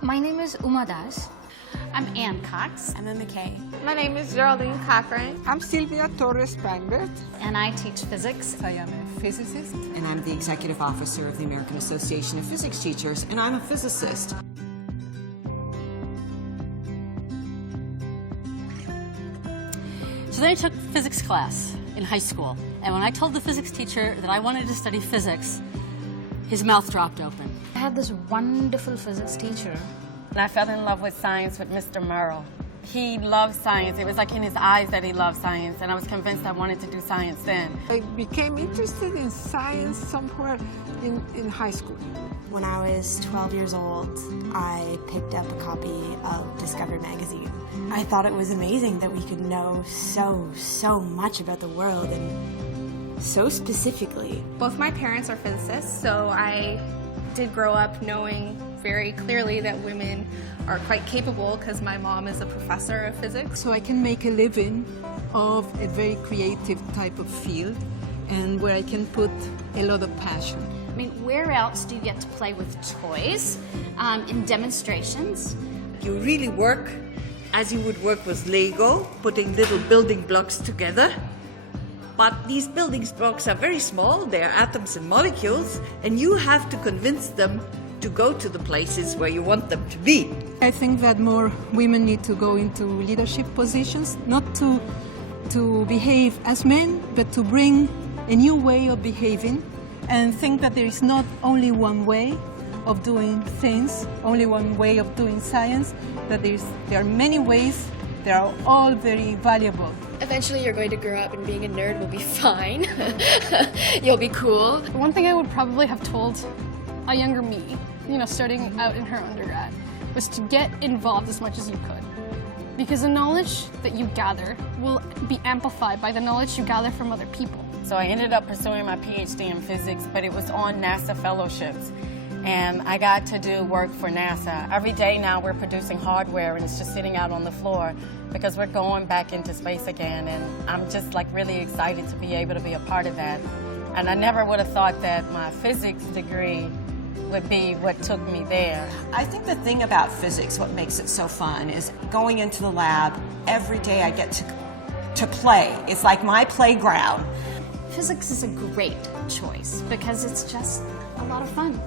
My name is Uma Das. I'm Ann Cox. I'm Emma McKay. My name is Geraldine Cochran. I'm Sylvia Spangler. And I teach physics. I am a physicist. And I'm the executive officer of the American Association of Physics Teachers, and I'm a physicist. So then I took physics class in high school. And when I told the physics teacher that I wanted to study physics, his mouth dropped open. I had this wonderful physics teacher. And I fell in love with science with Mr. Merrill. He loved science. It was like in his eyes that he loved science, and I was convinced I wanted to do science then. I became interested in science somewhere in high school. When I was 12 years old, I picked up a copy of Discovery magazine. I thought it was amazing that we could know so much about the world, and so specifically. Both my parents are physicists, so I did grow up knowing very clearly that women are quite capable because my mom is a professor of physics. So I can make a living of a very creative type of field, and where I can put a lot of passion. I mean, where else do you get to play with toys in demonstrations? You really work as you would work with Lego, putting little building blocks together. But these building blocks are very small, they're atoms and molecules, and you have to convince them to go to the places where you want them to be. I think that more women need to go into leadership positions, not to behave as men, but to bring a new way of behaving, and think that there is not only one way of doing things, only one way of doing science, that there are many ways, they are all very valuable. Eventually you're going to grow up and being a nerd will be fine. You'll be cool. One thing I would probably have told a younger me, starting out in her undergrad, was to get involved as much as you could. Because the knowledge that you gather will be amplified by the knowledge you gather from other people. So I ended up pursuing my PhD in physics, but it was on NASA fellowships. And I got to do work for NASA. Every day now we're producing hardware and it's just sitting out on the floor because we're going back into space again, and I'm just really excited to be able to be a part of that. And I never would have thought that my physics degree would be what took me there. I think the thing about physics, what makes it so fun, is going into the lab, every day I get to play. It's like my playground. Physics is a great choice because it's just a lot of fun.